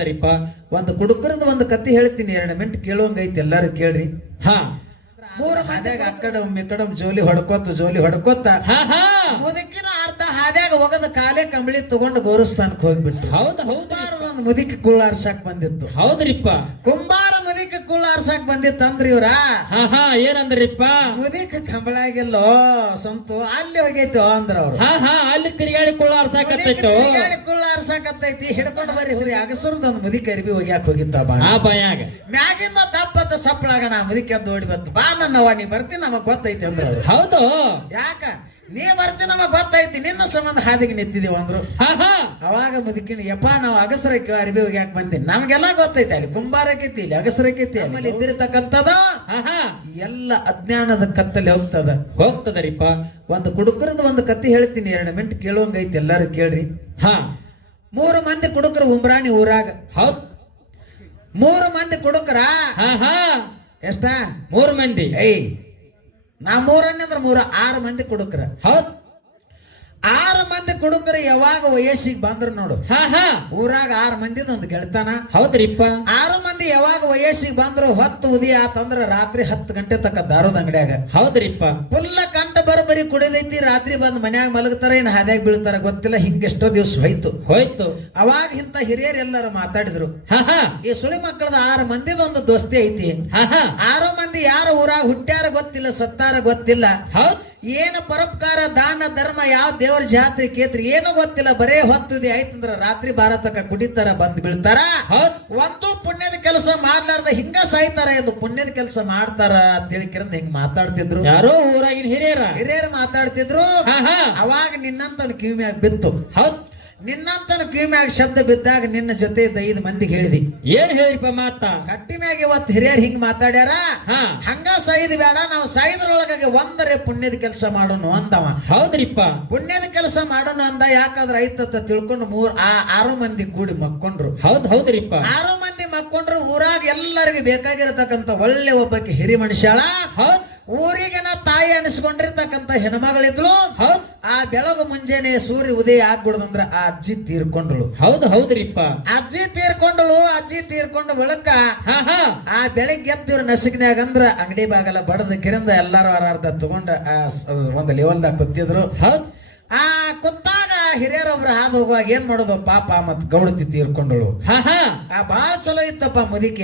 ಸರಿಪ. ಒಂದು ಕುಡುಕರದ ಒಂದು ಕತ್ತಿ ಹೇಳ್ತೀನಿ, 2 ಮಿನಿಟ್ ಕೇಳುವಂಗೈತಿ, ಎಲ್ಲಾರು ಕೇಳ್ರಿ. ಹಾ 3 ಮಂದಿಯಾಗ ಅಕ್ಕಡಮ್ ಜೋಲಿ ಹೊಡ್ಕೋತ ಮುದುಕಿನ ಅರ್ಧ ಹಾದ್ಯಾಗ ಹೋಗದ ಕಾಲೇ ಕಂಬಳಿ ತಗೊಂಡು ಗೌರಸ್ಥಾನಕ್ಕೆ ಹೋಗ್ಬಿಟ್ರು. ಹೌದು ಒಂದು ಮುದುಕಿ ಕುಳ್ಳಾರ್ಸಾಕ್ ಬಂದಿತ್ತು. ಹೌದ್ರಿಪ್ಪ. ಕುಂಬಾರ ಮುದುಕಿ ಕುಳ್ಳಾರ್ಸಾಕ್ ಬಂದಿತ್ತು ಅಂದ್ರಿ ಇವ್ರ. ಏನಂದ್ರಿಪ್ಪ? ಮುದುಕ ಕಂಬಳಾಗಿಲ್ಲೋ ಸಂತು ಅಲ್ಲಿ ಹೋಗೈತಿ ಅಂದ್ರ ಅವ್ರು. ಅಲ್ಲಿ ತಿರುಗಾಡಿ ಕುಳ್ಳಾರ್ಸಾಕತ್ತೈತು. ಕುಳ್ಳಾರ್ಸಾಕತ್ತೈತಿ, ಹಿಡ್ಕೊಂಡು ಬರ್ರಿ ಸರಿ ಅಗಸರದ ಒಂದು ಮುದುಕಿ ಅರಿಬಿ ಹೋಗ್ಯಾಕ ಹೋಗಿತ್ತ ಬಾಯಾಗ ಮ್ಯಾಗಿಂದ ದಪ್ಪತ್ತ ಸಪ್ಪಳಾಗಣ ಮುದುಕಿ ಎದ್ದು ಓಡಿ ಬತ್ತು. ಬಾ ನನ್ನವ್ವ ನೀ ಬರ್ತೀನಿ ನಮಗ್ ಗೊತ್ತೈತಿ ಅಂದ್ರ. ಹೌದು. ಯಾಕ ನೀ ಬರ್ತೀನಿ ನಮಗ್ ಗೊತ್ತೈತಿ, ನಿನ್ನ ಸಂಬಂಧ ಹಾದಿಗೆ ನಿಂತಿದೀವ ಅಂದ್ರು. ಅವಾಗ ಮುದುಕಿನ ಯಪ್ಪ ನಾವು ಅಗಸರಕ್ಕೆ ಅರಿಬಿ ಹೋಗ್ಯಾಕ ಬಂದೀನಿ, ನಮ್ಗೆಲ್ಲಾ ಗೊತ್ತೈತಿ ಅಲ್ಲಿ ಕುಂಬಾರಕೈತಿ ಇಲ್ಲಿ ಅಗಸರಕೈತಿ ಆಮೇಲೆ ಇದ್ದಿರತಕ್ಕಂಥದ ಎಲ್ಲ ಅಜ್ಞಾನದ ಕತ್ತಲ್ಲಿ ಹೋಗ್ತದರಿಪ್ಪ. ಒಂದು ಕುಡುಕರದ ಒಂದು ಕತ್ತಿ ಹೇಳ್ತೀನಿ, 2 ಮಿನಿಟ್ ಕೇಳುವಂಗೈತಿ, ಎಲ್ಲಾರು ಕೇಳ್ರಿ. 3 ಮಂದಿ ಕುಡುಕರು ಉಂಬ್ರಾಣಿ ಊರಾಗ. ಹೌದ್. 3 ಮಂದಿ ಕುಡುಕರ. ಎಷ್ಟ? 3 ಮಂದಿ. ನಾ 3 ಅಂದ್ರೆ 3 6 ಮಂದಿ ಕುಡುಕರ. ಹೌದ್. 6 ಮಂದಿ ಕುಡುಕರು ಯಾವಾಗ ವಯಸ್ಸಿಗೆ ಬಂದ್ರು ನೋಡು. ಊರಾಗ 6 ಮಂದಿದ ಒಂದು ಗೆಳತನ. ಹೌದ್ರಿಪ್ಪ. 6 ಮಂದಿ ಯಾವಾಗ ವಯಸ್ಸಿಗೆ ಬಂದ್ರು ಹೊತ್ತು ಉದಿ ಆತಂದ್ರ ರಾತ್ರಿ 10 ಗಂಟೆ ತಕ್ಕ ದಾರದ ಅಂಗಡಿಯಾಗ. ಹೌದ್ರಿಪ್ಪ. ಫುಲ್ಲ ಕಂಠ ಬರಬರಿ ಕುಡಿದೈತಿ, ರಾತ್ರಿ ಬಂದ್ ಮನ್ಯಾಗ ಮಲಗ್ತಾರ, ಏನ್ ಹಾದ್ಯಾಗ ಬೀಳ್ತಾರ ಗೊತ್ತಿಲ್ಲ. ಹಿಂಗೆಷ್ಟೋ ದಿವ್ಸ ಹೋಯ್ತು. ಅವಾಗ ಇಂತ ಹಿರಿಯರು ಎಲ್ಲರೂ ಮಾತಾಡಿದ್ರು, ಈ ಸುಳಿ ಮಕ್ಕಳದ 6 ಮಂದಿದ ಒಂದು ದೋಸ್ತಿ ಐತಿ. 6 ಮಂದಿ ಯಾರ ಊರಾಗ ಹುಟ್ಟ್ಯಾರ ಗೊತ್ತಿಲ್ಲ, ಸತ್ತಾರ ಗೊತ್ತಿಲ್ಲ. ಏನು ಪರೋಪಕಾರ ದಾನ ಧರ್ಮ ಯಾವ ದೇವರ ಜಾತ್ರೆ ಕೇತ್ರಿ ಏನು ಗೊತ್ತಿಲ್ಲ. ಬರೇ ಹೊತ್ತುದಿ ಆಯ್ತಂದ್ರ ರಾತ್ರಿ ಬಾರತಕ್ಕ ಕುಡಿತಾರ, ಬಂದ್ ಬೀಳ್ತಾರ. ಒಂದು ಪುಣ್ಯದ ಕೆಲಸ ಮಾಡ್ಲಾರ್ದ ಹಿಂಗ ಸಾಯ್ತಾರ, ಎಂದು ಪುಣ್ಯದ ಕೆಲಸ ಮಾಡ್ತಾರ ಅಂತ ಹೇಳಿಕಿರಂದ ಹಿಂಗ್ ಮಾತಾಡ್ತಿದ್ರು. ಯಾರೋ ಊರಾಗಿನ ಹಿರಿಯರು ಮಾತಾಡ್ತಿದ್ರು. ಅವಾಗ ನಿನ್ನಂತ ಕಿವಿ ಮ್ಯಾಗ ಬಿತ್ತು. ನಿನ್ನಂತನ ಕಿವಿ ಮ್ಯಾಗ ಶಬ್ದ ಬಿದ್ದಾಗ ನಿನ್ನ ಜೊತೆ 5 ಮಂದಿಗೆ ಹೇಳಿದಿ. ಏನ್ ಹೇಳಿಪ್ಪ ಮಾತ? ಕಟ್ಟಿ ಮ್ಯಾಗ ಇವತ್ತು ಹಿರಿಯರು ಹಿಂಗ್ ಮಾತಾಡ್ಯಾರ, ಹಂಗ ಸಾಯ್ದು ಬೇಡ, ನಾವು ಸಾಯ್ದ್ರೊಳಗಾಗಿ ಒಂದರೆ ಪುಣ್ಯದ ಕೆಲಸ ಮಾಡೋಣ ಅಂದವ. ಹೌದ್ರಿಪ್ಪ. ಪುಣ್ಯದ ಕೆಲಸ ಮಾಡೋಣ ಅಂದ. ಯಾಕಾದ್ರೆ ಐತತ್ತ ತಿಳ್ಕೊಂಡು 6 ಮಂದಿ ಕೂಡಿ ಮಕ್ಕೊಂಡ್ರು. ಹೌದ್ರಿಪ್ಪ. 6 ಮಂದಿ ಮಕ್ಕೊಂಡ್ರು. ಊರಾಗ ಎಲ್ಲರಿಗೂ ಬೇಕಾಗಿರತಕ್ಕಂತ ಒಳ್ಳೆ ಒಬ್ಬಕ್ಕೆ ಹಿರಿ ಮನುಷ್ಯಾಳ. ಊರಿಗೆ ನಾ ತಾಯಿ ಅನಿಸ್ಕೊಂಡಿರ್ತಕ್ಕಂತ ಹೆಣ್ಮಗಳಿದ್ಲು. ಆ ಬೆಳಗು ಮುಂಜಾನೆ ಸೂರ್ಯ ಉದಯ ಆಗ್ಬಿಡುದಂದ್ರ ಆ ಅಜ್ಜಿ ತೀರ್ಕೊಂಡಳು. ಹೌದ್ರಿಪ್ಪ. ಅಜ್ಜಿ ತೀರ್ಕೊಂಡು ಬಳಕ ಆ ಬೆಳಗ್ಗೆ ಎದ್ದಿವ್ರ ನಸಿಗ್ನ್ಯಾಗ ಅಂದ್ರ ಅಂಗಡಿ ಬಾಗಲ ಬಡದ ಕಿರಂದ ಎಲ್ಲಾರು ಅರ್ಧ ತಗೊಂಡ ಒಂದ್ ಲೆವೆಲ್ದಾಗ ಕೂತಿದ್ರು. ಆ ಕುತ್ತಾಗ ಹಿರಿಯರೊಬ್ರು ಹಾದು ಹೋಗುವಾಗ ಏನ್ ಮಾಡೋದು ಪಾಪ ಮತ್ ಗೌಡತಿ ತೀರ್ಕೊಂಡಳು. ಬಾಳ ಚಲೋ ಇತ್ತಪ್ಪ ಮುದುಕಿ.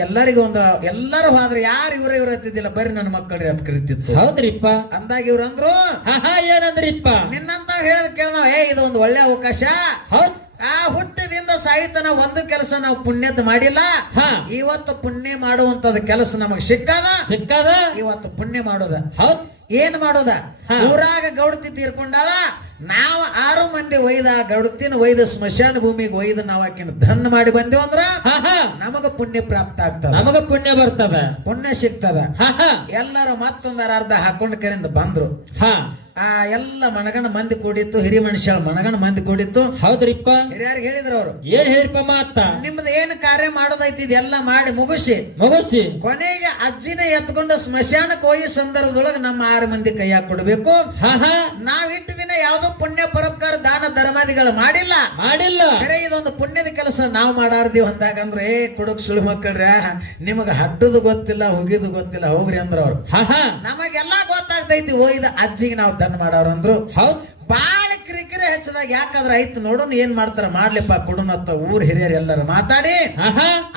ಎಲ್ಲರೂ ಹೋದ್ರೆ ಯಾರು ಇವ್ರ ಹತ್ತಿದ್ದಿಲ್ಲ, ಬರೀ ನನ್ನ ಮಕ್ಕಳ್ರಿ ಅಂತ ಕರಿತಿತ್ತು. ಹೌದ್ರಿಪ್ಪ. ಅಂದಾಗ ಇವ್ರು ಅಂದ್ರು, ಏನಂದ್ರಿಪ್ಪ? ನಿನ್ನಂತ ಹೇಳದ್ ಕೇಳ್ದಾವ, ಇದು ಒಂದು ಒಳ್ಳೆ ಅವಕಾಶ. ಆ ಹುಟ್ಟಿದಿಂದ ಸಾಹಿತ್ಯನ ಒಂದು ಕೆಲಸ ನಾವು ಪುಣ್ಯದ ಮಾಡಿಲ್ಲ, ಇವತ್ತು ಪುಣ್ಯ ಮಾಡುವಂತದ ಕೆಲಸ ನಮಗ್ ಸಿಕ್ಕದ. ಇವತ್ತು ಪುಣ್ಯ ಮಾಡೋದ. ಏನ್ ಮಾಡೋದ? ಊರಾಗ ಗೌಡತಿ ತೀರ್ಕೊಂಡಾಳ. ನಾವ್ 6 ಮಂದಿ ಒಯ್ದ ಗೌಡತಿನ ಒಯ್ದ ಸ್ಮಶಾನ ಭೂಮಿಗೆ ಒಯ್ದ ನಾವ್ ಆಕಿನ ಧನ್ ಮಾಡಿ ಬಂದೇವ್ ಅಂದ್ರ ನಮಗ ಪುಣ್ಯ ಪ್ರಾಪ್ತ ಆಗ್ತದ, ನಮಗ ಪುಣ್ಯ ಬರ್ತದ, ಪುಣ್ಯ ಸಿಗ್ತದ. ಎಲ್ಲರೂ ಮತ್ತೊಂದರ ಅರ್ಧ ಹಾಕೊಂಡ್ ಕರೆಯಿಂದ ಬಂದ್ರು. ಆ ಎಲ್ಲ ಮನಗಣ ಮಂದಿ ಕೂಡಿತ್ತು, ಹಿರಿ ಮನುಷ್ಯ ಮನಗಣ ಮಂದಿ ಕೂಡಿತ್ತು. ಹೌದ್ರಿಪ್ಪ. ಹಿರಿಯರಿಗೆ ಹೇಳಿದ್ರು ಅವ್ರು, ಏನ್ ಹೇಳಿಪ್ಪ ಮಾತ? ನಿಮ್ದು ಏನ್ ಕಾರ್ಯ ಮಾಡೋದೈತಿ ಇದೆಲ್ಲ ಮಾಡಿ ಮುಗಿಸಿ ಕೊನೆಗೆ ಅಜ್ಜಿನ ಎತ್ಕೊಂಡು ಸ್ಮಶಾನಕ್ಕೆ ಹೋಗಿ ಸಂದರ್ಭದೊಳಗೆ ನಮ್ಮ 6 ಮಂದಿ ಕೈಯಾಗ ಕೊಡ್ಬೇಕು. ನಾವ್ ಇಟ್ಟು ದಿನ ಯಾವ್ದೋ ಪುಣ್ಯ ಪರೋಪಕಾರ ದಾನ ಧರ್ಮಾದಿಗಳು ಮಾಡಿಲ್ಲ. ಬೇರೆ ಇದೊಂದು ಪುಣ್ಯದ ಕೆಲಸ ನಾವ್ ಮಾಡಾರ್ದೀವ್ ಅಂದಾಗಂದ್ರೆ, ಕುಡುಕ್ ಸುಳಿ ಮಕ್ಕಳ್ರ ನಿಮಗ ಹಡ್ಡದು ಗೊತ್ತಿಲ್ಲ, ಹುಗಿದು ಗೊತ್ತಿಲ್ಲ, ಹೋಗ್ರಿ ಅಂದ್ರ ಅವ್ರು. ನಮಗೆಲ್ಲಾ ಗೊತ್ತಾಗ್ತೈತಿ, ಹೋಯ್ದ ಅಜ್ಜಿಗೆ ನಾವು ದನ್ ಮಾಡವ್ರ ಅಂದ್ರು. ಬಾಳ ಕಿರಿಕಿರಿ ಹೆಚ್ಚದಾಗ ಯಾಕಾದ್ರ ಆಯ್ತು ನೋಡೋಣ ಏನ್ ಮಾಡ್ತಾರ ಮಾಡ್ಲಿಪ್ಪ ಕೊಡುನತ್ತ ಊರ್ ಹಿರಿಯರು ಎಲ್ಲರೂ ಮಾತಾಡಿ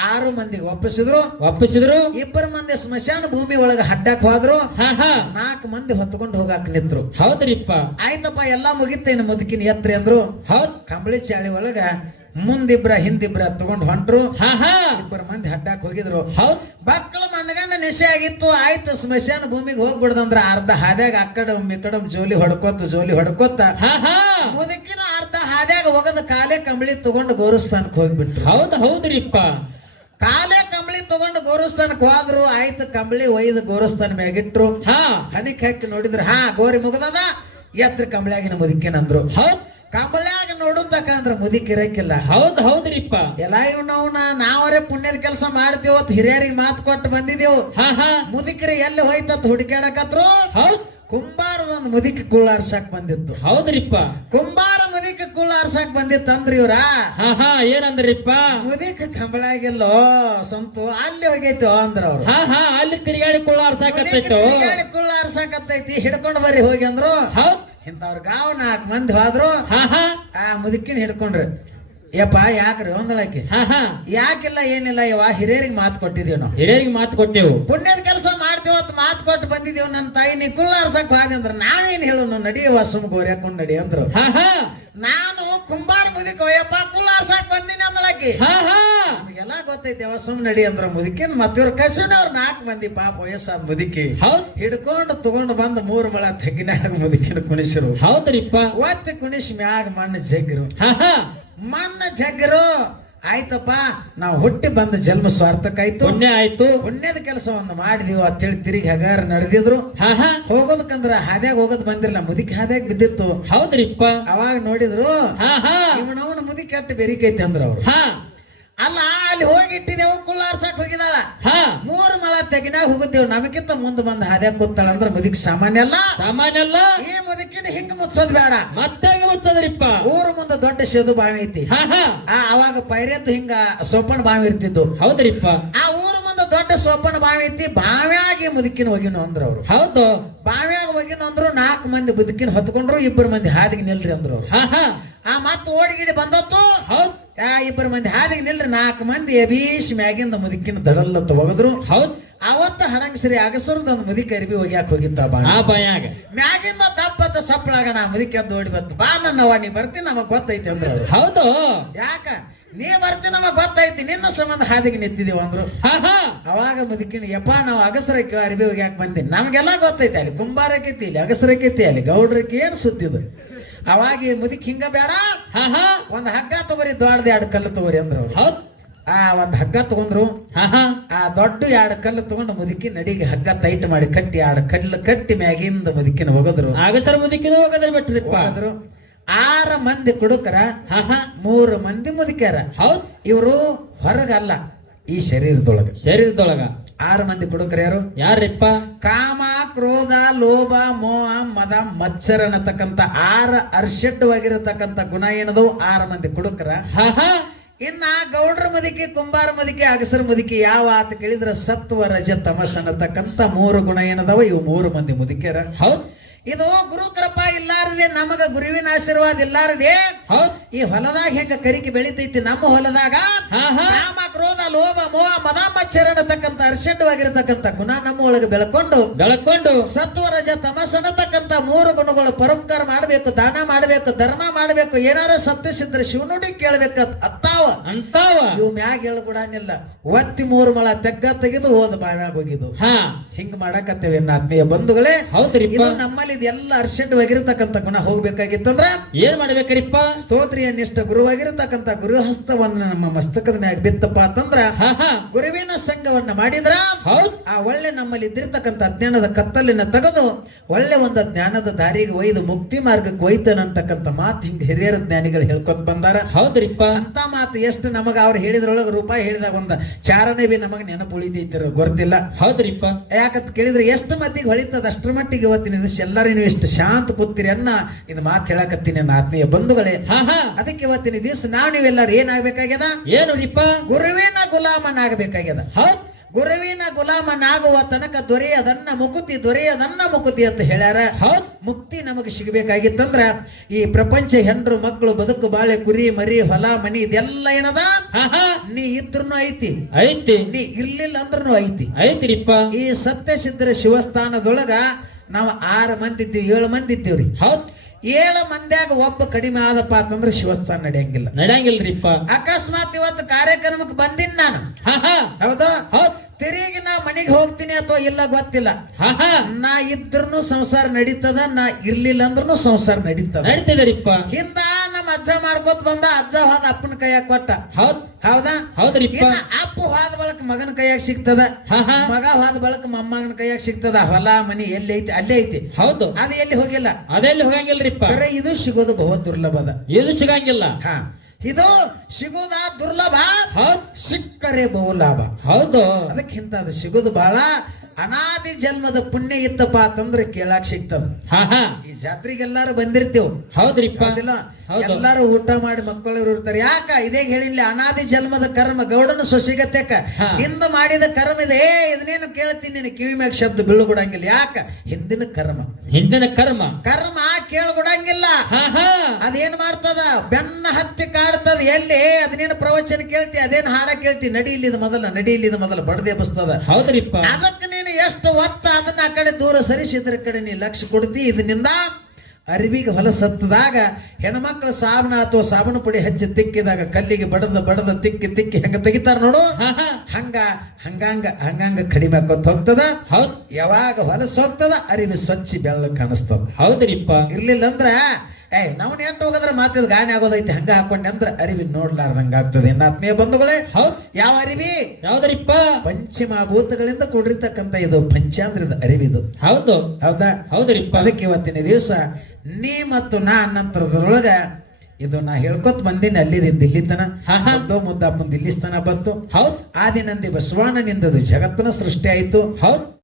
6 ಮಂದಿಗೆ ಒಪ್ಪಿಸಿದ್ರು. 2 ಮಂದಿ ಸ್ಮಶಾನ ಭೂಮಿ ಒಳಗ ಹಡ್ಡಕ್ ಹೋದ್ರು. 4 ಮಂದಿ ಹೊತ್ಕೊಂಡು ಹೋಗಾಕ್ ನಿಂತ್ರು. ಹೌದ್ರಿಪ್ಪ. ಆಯ್ತಪ್ಪ ಎಲ್ಲಾ ಮುಗಿತೇನು ಮುದುಕಿನ ಎತ್ರಿ ಅಂದ್ರು. ಕಂಬಳಿ ಚಾಳಿ ಒಳಗ ಮುಂದಿಬ್ರ ಹಿಂದಿಬ್ರ ತಗೊಂಡ್ ಹೊಂಟ್ರು. 2 ಮಂದಿ ಹಡ್ಡಾಕ್ ಹೋಗಿದ್ರು. ಮಕ್ಕಳ ಮಣ್ಣಗಂಡ ನಿಶೆ ಆಗಿತ್ತು. ಆಯ್ತು ಸ್ಮಶಾನ ಭೂಮಿಗೆ ಹೋಗ್ಬಿಡ್ದಂದ್ರ ಅರ್ಧ ಹಾದ್ಯಾಗ ಅಕ್ಕಡಮ್ ಜೋಲಿ ಹೊಡ್ಕೋತ ಮುದುಕಿನ ಅರ್ಧ ಹಾದ್ಯಾಗ ಹೋಗದ ಕಾಲೇ ಕಂಬಳಿ ತಗೊಂಡು ಗೌರಸ್ಥಾನಕ್ಕೆ ಹೋಗ್ಬಿಟ್ರು. ಹೌದ್ರಿಪ್ಪ. ಕಾಲೇ ಕಂಬಳಿ ತಗೊಂಡು ಗೌರಸ್ಥಾನಕ್ಕೆ ಹೋದ್ರು. ಆಯ್ತು ಕಂಬಳಿ ಒಯ್ದು ಗೌರಸ್ಥಾನ ಮ್ಯಾಗಿಟ್ರು. ಹನಿಕ್ ಹಾಕಿ ನೋಡಿದ್ರು, ಗೋರಿ ಮುಗದದ, ಎತ್ರ ಕಂಬಳಿಯಾಗಿನ ಮುದುಕಿನಂದ್ರು. ಕಂಬಳ್ಯಾಗ ನೋಡುದಕ್ಕಂದ್ರ ಮುದಿಕಿರಕ್ಕಿಲ್ಲ. ಹೌದ್ರಿಪ್ಪ. ಎಲ್ಲ ನಾವರೇ ಪುಣ್ಯದ ಕೆಲಸ ಮಾಡ್ತೇವತ್ ಹಿರಿಯರಿಗೆ ಮಾತು ಕೊಟ್ಟು ಬಂದಿದ್ದೇವು. ಮುದಿಕಿರಿ ಎಲ್ಲಿ ಹೋಯ್ತತ್ ಹುಡುಕಾಡಕತ್ರು. ಕುಂಬಾರದ ಒಂದು ಮುದುಕಿ ಕುಳ್ಳಾರ್ಸಾಕ್ ಬಂದಿತ್ತು. ಹೌದ್ರಿಪ್ಪ. ಕುಂಬಾರ ಮುದುಕಿ ಮುದಿಕ ಕುಳ್ಳ ಆರ್ಸಾಕ್ ಬಂದಿತ್ತಂದ್ರ ಇವ್ರ ಹಾ ಹಾ ಏನಂದ್ರಿಪ್ಪ ಮುದಿಕ ಕಂಬಳಾಗಿಲ್ಲೋ ಸಂತು ಅಲ್ಲಿ ಹೋಗೈತಿ ಅಂದ್ರ ಅವ್ರು ಹಾ ಹಾ ಅಲ್ಲಿ ತಿರುಗಾಡಿ ಕುಳ್ಳ ಆರ್ಸಾಕತ್ತೈತು ಕುಳ್ಳ ಆರ್ಸಾಕತ್ತೈತಿ ಹಿಡ್ಕೊಂಡ್ ಬರ್ರಿ ಹೋಗಿ ಅಂದ್ರು ಹೌದ್ ಇಂಥವ್ರ ಗಾವ್ 4 ಮಂದಿ ಹೋದ್ರು ಹಾ ಹಾ ಆ ಮುದುಕಿನ ಹಿಡ್ಕೊಂಡ್ರಿ ಯಪ್ಪ ಯಾಕ್ರಿ ಒಂದಳಕಿ ಹಾ ಹಾ ಯಾಕಿಲ್ಲ ಏನಿಲ್ಲ ಇವ ಹಿರಿಯರಿಗೆ ಮಾತು ಕೊಟ್ಟಿದೀವಿ ನಾವು ಹಿರಿಯರಿಗೆ ಮಾತು ಕೊಟ್ಟೆವು ಪುಣ್ಯದ ಕೆಲಸ ಮಾಡ್ತೀವತ್ ಮಾತು ಕೊಟ್ಟು ಬಂದಿದೀವಿ ನನ್ನ ತಾಯಿ ನೀ ಕುಳ್ಳ ಆರ್ಸಕ್ ಹಾದಿ ಅಂದ್ರ ನಾವೇನ್ ಹೇಳು ನಾವು ನಡಿಯವ ಸುಮ್ ಗೋರ್ಯಾಕೊಂಡ್ ನಡಿ ಅಂದ್ರು ಹಾ ಹಾ ನಾನು ಕುಂಬಾರ ಮುದುಕ ಯಪ್ಪ ಕುಳ್ಳ ಆರ್ಸಕ್ ಬಂದಿನಿ ಅಂದಳಕಿ ಹಾ ಹಾ ನಮಗೆಲ್ಲ ಗೊತ್ತೈತಿ ಅವ ಸುಮ್ ನಡಿ ಅಂದ್ರ ಮುದುಕಿನ್ ಮತ್ತ ಇವ್ರ ಕಸಿನ ಅವ್ರ 4 ಮಂದಿ ಪಾಪ ವಯಸ್ಸಾದ ಮುದುಕಿ ಹೌದ್ ಹಿಡ್ಕೊಂಡು ತಗೊಂಡು ಬಂದು 3 ಮಳ ತೆಗಿನಾಗ ಮುದುಕಿನ ಕುಣಿಸಿರು ಹೌದ್ರಿಪ್ಪ ಒತ್ತಿ ಕುಣಿಸಿ ಮ್ಯಾಗ ಮಣ್ಣು ಜಗ್ಗಿರು ಹಾ ಹಾ ಮಣ್ಣ ಜಗ್ಗರು ಆಯ್ತಪ್ಪ ನಾವು ಹುಟ್ಟಿ ಬಂದ ಜನ್ಮ ಸ್ವಾರ್ಥಕ್ಕಾಯ್ತು ಪುಣ್ಯ ಆಯ್ತು ಪುಣ್ಯದ ಕೆಲಸವನ್ನು ಮಾಡಿದೀವಿ ಅಂತೇಳಿ ತಿರುಗಿ ಹಗಾರ ನಡೆದಿದ್ರು ಹಾ ಹಾ ಹೋಗೋದಕ್ಕಂದ್ರ ಹಾದ್ಯಾಗ ಹೋಗೋದ್ ಬಂದಿರಲ್ಲ ಮುದುಕಿ ಹಾದ್ಯಾಗ ಬಿದ್ದಿತ್ತು ಹೌದ್ರಿಪ್ಪ ಅವಾಗ ನೋಡಿದ್ರು ಹಾ ಹಾ ಇವನವನ ಮುದುಕಿ ಕೆಟ್ಟ ಬೆರಿಕೈತಿ ಅಂದ್ರ ಅವ್ರು ಹಾ ಅಲ್ಲ ಅಲ್ಲಿ ಹೋಗಿಟ್ಟಿದೇವು ಕುಳ್ಳ ಆರ್ಸಕ್ ಹೋಗಿದಾಳ ಹಾ 3 ಮಳ ತೆಗಿನಾಗ ಹೋಗಿದ್ದೇವು ನಮಗಿಂತ ಮುಂದೆ ಬಂದ್ ಹಾದ್ಯಾಗ ಕೂತಾಳ ಅಂದ್ರ ಮುದುಕಿ ಸಾಮಾನ್ಯ ಅಲ್ಲ ಸಾಮಾನ್ಯ ಅಲ್ಲ ಈ ಮುದುಕಿನ ಹಿಂಗ ಮುಚ್ಚೋದ್ ಬೇಡ ಮತ್ತೆ ಮುಚ್ಚದ್ರಿಪ್ಪ ಊರ ಮುಂದೆ ದೊಡ್ಡ ಸೇದು ಬಾವಿ ಐತಿ ಹಾ ಹಾ ಅವಾಗ ಪೈರೆದ್ದು ಹಿಂಗ ಸೋಪಣ ಬಾವಿ ಇರ್ತಿದ್ದು ಹೌದ್ರಿಪ್ಪ ಆ ಊರ ಮುಂದೆ ದೊಡ್ಡ ಸೋಪಣ ಬಾವಿ ಐತಿ ಬಾವ್ಯಾಗಿ ಮುದುಕಿನ ಹೋಗಿನ ಅಂದ್ರ ಅವ್ರು ಹೌದು ಬಾವ್ಯಾಗ ಹೋಗಿನ ಅಂದ್ರು 4 ಮಂದಿ ಮುದುಕಿನ ಹೊತ್ಕೊಂಡ್ರು 2 ಮಂದಿ ಹಾದಿಗೆ ನಿಲ್ರಿ ಅಂದ್ರು ಅವ್ರು ಹಾ ಹಾ ಆ ಮತ್ತ ಓಡಿಗಿಡಿ ಬಂದತ್ತು ಹೌದ್ 2 ಮಂದಿ ಹಾದಿಗೆ ನಿಲ್ರಿ 4 ಮಂದಿ ಎಬೀಶ್ ಮ್ಯಾಗಿಂದ ಮುದುಕಿನ ದಡಲ್ಲ ತಗೋದ್ರು ಹೌದ್ ಅವತ್ತ ಹಣಂಗಸರಿ ಅಗಸರದ ಒಂದು ಮುದುಕಿ ಅರಿಬಿ ಹೋಗ್ಯಾಕ ಹೋಗಿತ್ತ ಬಾ ಆ ಬಾಯಾಗ ಮ್ಯಾಗಿಂದ ತಪ್ಪತ್ತ ಸಪ್ಪಳಾಗ ನಾ ಮುದುಕಿ ಅದ್ದು ಓಡಿ ಬತ್ತು ಬಾ ನನ್ನವ ನೀ ಬರ್ತೀನಿ ನಮಗ್ ಗೊತ್ತೈತಿ ಅಂದ್ರ ಅವ್ರು. ಹೌದು ಯಾಕ ನೀ ಬರ್ತೀನಿ ನಮಗ್ ಗೊತ್ತೈತಿ ನಿನ್ನ ಸಂಬಂಧ ಹಾದಿಗೆ ನಿಂತಿದೀವ ಅಂದ್ರು ಹಾ ಹಾ ಅವಾಗ ಮುದುಕಿನ ಯಪ್ಪ ನಾವು ಅಗಸರಕ್ಕೆ ಅರಿಬಿ ಹೋಗ್ಯಾಕ ಬಂದೀನಿ ನಮ್ಗೆಲ್ಲ ಗೊತ್ತೈತಿ ಅಲ್ಲಿ ಕುಂಬಾರಕೈತಿ ಇಲ್ಲಿ ಅಗಸರಕೈತಿ ಅಲ್ಲಿ ಗೌಡ್ರಕ್ಕೆ ಏನ್ ಸುದ್ದಿದು ಅವಾಗ ಈ ಮುದುಕಿ ಹಿಂಗ ಬೇಡ ಹಾ ಹಾ ಒಂದ್ ಹಗ್ಗ ತಗೋರಿ ದೊಡ್ಡದ 2 ಕಲ್ಲು ತಗೋರಿ ಅಂದ್ರು ಅವ್ರು. ಹೌದ್ ಆ ಒಂದ್ ಹಗ್ಗ ತಗೊಂಡ್ರು ಹಾ ಹಾ ಆ ದೊಡ್ಡ 2 ಕಲ್ಲು ತಗೊಂಡು ಮುದುಕಿ ನಡಿಗೆ ಹಗ್ಗ ಟೈಟ್ ಮಾಡಿ ಕಟ್ಟಿ 2 ಕಲ್ಲು ಕಟ್ಟಿ ಮ್ಯಾಗಿಂದ ಮುದುಕಿನ ಹೋಗದ್ರು ಆಗಸರ ಮುದುಕಿನ ಹೋಗದ್ರ ಬಿಟ್ರಿಪ್ಪ ಹೋಗದ್ರು 6 ಮಂದಿ ಕುಡುಕರ ಹಾ ಹಾ 3 ಮಂದಿ ಮುದುಕ್ಯಾರ ಹೌದ್ ಇವರು ಹೊರಗಲ್ಲ ಈ ಶರೀರದೊಳಗ ಶರೀರದೊಳಗ 6 ಮಂದಿ ಕುಡುಕರ ಯಾರು ಯಾರಿಪ್ಪ ಕಾಮ ಕ್ರೋಧ ಲೋಭ ಮೋಹ ಮದ ಮತ್ಸರ ಅನ್ನತಕ್ಕಂತ 6 ಅರ್ಷಡ್ವಾಗಿರತಕ್ಕಂತ ಗುಣ ಏನದವು 6 ಮಂದಿ ಕುಡುಕರ ಹಾ ಹಾ ಇನ್ನ ಗೌಡ್ರ ಮುದುಕಿ ಕುಂಬಾರ ಮುದುಕಿ ಅಗಸರ ಮುದುಕಿ ಯಾವ ಆತ ಕೇಳಿದ್ರ ಸತ್ವ ರಜ ತಮಸ್ ಅನ್ನತಕ್ಕಂತ 3 ಗುಣ ಏನದವ ಇವು 3 ಮಂದಿ ಮುದುಕ್ಯಾರ ಹೌದ್ ಇದು ಗುರು ಕೃಪಾ ಇಲ್ಲಾರದೆ ನಮಗ ಗುರುವಿನ ಆಶೀರ್ವಾದ ಇಲ್ಲಾರದೆ ಹೌದ್ ಈ ಹೊಲದಾಗ ಹೆಂಗ ಕರಿಕೆ ಬೆಳಿತೈತಿ ನಮ್ಮ ಹೊಲದಾಗ ಹಾ ಹಾ ಕಾಮ ಕ್ರೋಧ ಲೋಭ ಮೋಹ ಮದ ಮಚ್ಚರ ಅನ್ನತಕ್ಕಂತ ಅರ್ಷಡ್ವಾಗಿರತಕ್ಕಂತ ಗುಣ ನಮ್ಮ ಒಳಗೆ ಬೆಳ್ಕೊಂಡು ಬೆಳಕೊಂಡು ಸತ್ವ ರಜ ತಮಸ್ ಅನ್ನತಕ್ಕಂತ 3 ಗುಣಗಳು ಪರೋಪಕಾರ ಮಾಡಬೇಕು ದಾನ ಮಾಡಬೇಕು ಧರ್ಮ ಮಾಡಬೇಕು ಏನಾರ ಸತ್ಯ ಸಿದ್ಧ ಶಿವನುಡಿ ಕೇಳಬೇಕ ಅತ್ತಾವ ಅಂತಾವ ಇವ್ ಮ್ಯಾಗ ಹೇಳಗುಡಾನಿಲ್ಲ ಒತ್ತಿ 3 ಮಳ ತೆಗ್ಗ ತೆಗೆದು ಹೋದ ಬಾವ್ಯಾಗ ಹೋಗಿದ್ದು ಹಾ ಹಿಂಗ ಮಾಡಕತ್ತೇವೆ ಆತ್ಮೀಯ ಬಂಧುಗಳೇ ಹೌದ್ರಿಪ್ಪ ಇದು ನಮ್ಮಲ್ಲಿ ಇದೆಲ್ಲ ಅರ್ಷಡ್ವಾಗಿರತಕ್ಕಂತ ಗುಣ ಹೋಗ್ಬೇಕಾಗಿತ್ತಂದ್ರ ಏನ್ ಮಾಡ್ಬೇಕ್ರಿಪ್ಪ ಸ್ತೋತ್ರಿಯ ನಿಷ್ಠ ಗುರುವಾಗಿರತಕ್ಕಂತ ಗುರುಹಸ್ತವನ್ನ ನಮ್ಮ ಮಸ್ತಕದ ಮ್ಯಾಗ ಬಿತ್ತಪ್ಪ ಅಂತಂದ್ರ ಹಾ ಹಾ ಗುರುವಿನ ಸಂಘವನ್ನ ಮಾಡಿದ್ರ ಹೌದ್ ಆ ಒಳ್ಳೆ ನಮ್ಮಲ್ಲಿ ಇದ್ದಿರ್ತಕ್ಕಂಥ ಅಜ್ಞಾನದ ಕತ್ತಲಿನ ತೆಗೆದು ಒಳ್ಳೆ ಒಂದು ಜ್ಞಾನದ ದಾರಿಗೆ ಒಯ್ದು ಮುಕ್ತಿ ಮಾರ್ಗಕ್ಕೆ ಒಯ್ತಾನಂತಕ್ಕಂಥ ಮಾತು ಹಿಂಗ ಹಿರಿಯರ ಜ್ಞಾನಿಗಳು ಹೇಳ್ಕೊತ ಬಂದಾರ ಹೌದ್ರಿಪ್ಪ ಅಂತ ಮಾತು ಎಷ್ಟು ನಮಗ ಅವ್ರು ಹೇಳಿದ್ರೊಳಗ ರೂಪಾಯಿ ಹೇಳಿದಾಗ ಒಂದ ಚಾರಣೆ ಬಿ ನಮಗ ನೆನಪು ಉಳಿದೈತಿರ ಗೊತ್ತಿಲ್ಲ ಹೌದ್ರಿಪ್ಪ ಯಾಕಂತ ಕೇಳಿದ್ರೆ ಎಷ್ಟು ಮಟ್ಟಿಗೆ ಹೊಳಿತದ ಅಷ್ಟ್ರ ಮಟ್ಟಿಗೆ ಇವತ್ತಿನ ದಿವಸ ಎಲ್ಲರೂ ನೀವು ಎಷ್ಟು ಶಾಂತ ಕೂತೀರಿ ಅನ್ನ ಇದು ಮಾತು ಹೇಳಕತ್ತೀನಿ ನನ್ನ ಆತ್ಮೀಯ ಬಂಧುಗಳೇ ಹಾ ಹಾ ಅದಕ್ಕೆ ಇವತ್ತಿನ ದಿವಸ ನಾವು ನೀವೆಲ್ಲರೂ ಏನಾಗ್ಬೇಕಾಗ್ಯದ ಏನು ರೀಪ ಗುರುವಿನ ಗುಲಾಮನಾಗಬೇಕಾಗ್ಯದ ಹೌದ್ ಗುರುವಿನ ಗುಲಾಮನಾಗುವ ತನಕ ದೊರೆಯದನ್ನ ಮುಕುತಿ ಅಂತ ಹೇಳ್ಯಾರ ಹೌದ್ ಮುಕ್ತಿ ನಮಗೆ ಸಿಗಬೇಕಾಗಿತ್ತಂದ್ರ ಈ ಪ್ರಪಂಚ ಹೆಂಡ್ರು ಮಕ್ಕಳು ಬದುಕು ಬಾಳೆ ಕುರಿ ಮರಿ ಹೊಲ ಮನಿ ಇದೆಲ್ಲ ಏನದ ಹಾ ಹಾ ನೀ ಇದ್ರೂ ಐತಿ ಐತಿ ನೀ ಇರ್ಲಿಲ್ಲ ಅಂದ್ರೂ ಐತಿ ಐತ್ರಿಪ್ಪ ಈ ಸತ್ಯ ಸಿದ್ಧರ ಶಿವಸ್ಥಾನದೊಳಗ ನಾವು 6 ಮಂದಿ ಇದ್ದೀವಿ 7 ಮಂದಿ ಇದ್ದೀವ್ರಿ ಹೌದ್ 7 ಮಂದ್ಯಾಗ ಒಬ್ಬ ಕಡಿಮೆ ಆದಪ್ಪ ಅಂತಂದ್ರೆ ಶಿವಸ್ಥಾನ ನಡೆಯಂಗಿಲ್ಲ ನಡೆಯಂಗಿಲ್ರಿಪ್ಪ ಅಕಸ್ಮಾತ್ ಇವತ್ತು ಕಾರ್ಯಕ್ರಮಕ್ಕೆ ಬಂದಿನ್ ನಾನು ಹಾ ಹಾ ಹೌದು ಹೌದ್ ತಿರುಗಿ ನಾ ಮನೆಗೆ ಹೋಗ್ತೀನಿ ಅಥವಾ ಇಲ್ಲ ಗೊತ್ತಿಲ್ಲ ಹಾ ಹಾ ನಾ ಇದ್ರೂ ಸಂಸಾರ ನಡೀತದ ನಾ ಇರ್ಲಿಲ್ಲ ಅಂದ್ರೂ ಸಂಸಾರ ನಡೀತದ ನಡೀತದರಿಪ್ಪ ಹಿಂದ ನಮ್ಮ ಅಜ್ಜ ಮಾಡ್ಕೋತ ಬಂದ ಅಜ್ಜ ಹೋದ ಅಪ್ಪನ ಕೈಯಾಗ ಕೊಟ್ಟ ಹೌದ್ ಹೌದಾ ಹೌದ್ರಿಪ್ಪ ಇನ್ನ ಅಪ್ಪ ಹೋದ ಬಳಕ ಮಗನ ಕೈಯಾಗ ಸಿಗ್ತದ ಹಾ ಹಾ ಮಗ ಹೋದ ಬಳಕ ಮೊಮ್ಮಗನ ಕೈಯಾಗ ಸಿಗ್ತದ ಹೊಲ ಮನಿ ಎಲ್ಲಿ ಐತಿ ಅಲ್ಲೇ ಐತಿ ಹೌದು ಅದು ಎಲ್ಲಿ ಹೋಗಿಲ್ಲ ಅದೆಲ್ಲಿ ಹೋಗಂಗಿಲ್ರಿಪ್ಪ ಬರೀ ಇದು ಸಿಗೋದು ಬಹು ದುರ್ಲಭದ ಇದು ಸಿಗಂಗಿಲ್ಲ ಹಾ ಇದು ಸಿಗೋದ ದುರ್ಲಭ ಹೌದ್ ಸಿಕ್ಕರೆ ಬಹು ಲಾಭ ಹೌದು ಅದಕ್ಕಿಂತ ಅದು ಸಿಗೋದು ಬಹಳ ಅನಾದಿ ಜನ್ಮದ ಪುಣ್ಯ ಇತ್ತಪ್ಪ ಅಂತಂದ್ರೆ ಕೇಳಾಕ್ ಸಿಗ್ತದ ಹಾ ಹಾ ಈ ಜಾತ್ರೆಗೆಲ್ಲಾರು ಬಂದಿರ್ತೇವ್ ಹೌದ್ರಿಪ್ಪ ಹೌದಿಲ್ಲ ಹೌದು. ಎಲ್ಲಾರು ಊಟ ಮಾಡಿ ಮಕ್ಕಳು ಇರ್ತಾರೆ. ಯಾಕ ಇದೇ ಹೇಳಿಲ್ಲ, ಅನಾದಿ ಜನ್ಮದ ಕರ್ಮ ಗೌಡನ ಸೊಸಿಗತ್ತೆಕ ಹಾ. ಹಿಂದೆ ಮಾಡಿದ ಕರ್ಮ ಇದೆ. ಇದನ್ನೇನು ಕೇಳ್ತೀನಿ, ನಿನ್ನ ಕಿವಿ ಮ್ಯಾಗ ಶಬ್ದ ಬೀಳುಗುಡಂಗಿಲ್ಲ. ಯಾಕ? ಹಿಂದಿನ ಕರ್ಮ ಕರ್ಮ ಕೇಳ್ಗುಡಂಗಿಲ್ಲ. ಅದೇನ್ ಮಾಡ್ತದ? ಬೆನ್ನ ಹತ್ತಿ ಕಾಡ್ತದ. ಎಲ್ಲಿ ಅದನ್ನೇನು ಪ್ರವಚನ ಕೇಳ್ತಿ, ಅದೇನ್ ಹಾಡ ಕೇಳ್ತಿ, ನಡಿಲಿದ ಮೊದಲ ಬಡದೆ ಬಸ್ತದ. ಹೌದ್ರಿಪ್ಪ. ಅದಕ್ಕೆ ನೀನು ಎಷ್ಟು ಒತ್ತ ಅದನ್ನ ಆ ಕಡೆ ದೂರ ಸರಿಸಿದ್ರ ಕಡೆ ನೀ ಲಕ್ಷ ಕೊಡ್ತಿ. ಇದರಿಂದ ಅರಿವಿಗೆ ಹೊಲಸತ್ತದಾಗ ಹೆಣ್ಮಕ್ಳು ಸಾಬಣ ಅಥವಾ ಸಾಬಣ ಪುಡಿ ಹಚ್ಚಿ ತಿಕ್ಕಿದಾಗ ಕಲ್ಲಿಗೆ ಬಡದ ತಿಕ್ಕಿ ಹೆಂಗ ತೆಗಿತಾರ ನೋಡು, ಹಂಗಂಗ ಕಡಿಮೆ ಆಕೋತ ಹೋಗ್ತದ. ಯಾವಾಗ ಹೊಲಸ ಹೋಗ್ತದ ಅರಿವಿ ಸ್ವಚ್ಛ ಬೆಳ್ಳ ಕಾಣಿಸ್ತದ. ಹೌದ್ರಿಪ್ಪ. ಇರ್ಲಿಲ್ಲ ಅಂದ್ರ ನಾವು ನೆಟ್ಟು ಹೋಗದ್ರ ಮಾತಿದ ಗಾಣಿ ಆಗೋದೈತಿ. ಹಂಗ ಹಾಕೊಂಡೆ ಅಂದ್ರ ಅರಿವಿ ನೋಡ್ಲಾರ್ದಂಗ ಆಗ್ತದೆ. ಆತ್ಮೀಯ ಬಂಧುಗಳೇ, ಯಾವ ಅರಿವಿ? ಯಾವ್ದ್ರಿಪ್ಪ? ಪಂಚಮಭೂತಗಳಿಂದ ಕೂಡಿರ್ತಕ್ಕಂಥ ಇದು ಪಂಚಾಂದ್ರದ ಅರಿವಿದು. ಹೌದಾ? ಹೌದ್ರಿಪ್ಪ. ಅದಕ್ಕೆ ಇವತ್ತಿನ ದಿವಸ ನೀ ಮತ್ತು ನಾ ಅನ್ನಂತರದೊಳಗ ಇದು ನಾ ಹೇಳ್ಕೊತ್ ಬಂದಿನಿ. ಅಲ್ಲಿದಿಂದ ಇಲ್ಲಿತನ ಮುದ್ದಪ್ಪನ ದಿಲ್ಲಿಸ್ತನ ಬಂತು. ಆದಿನಂದಿ ಬಸವಣ್ಣನಿಂದದು ಜಗತ್ತನ ಸೃಷ್ಟಿ ಆಯ್ತು.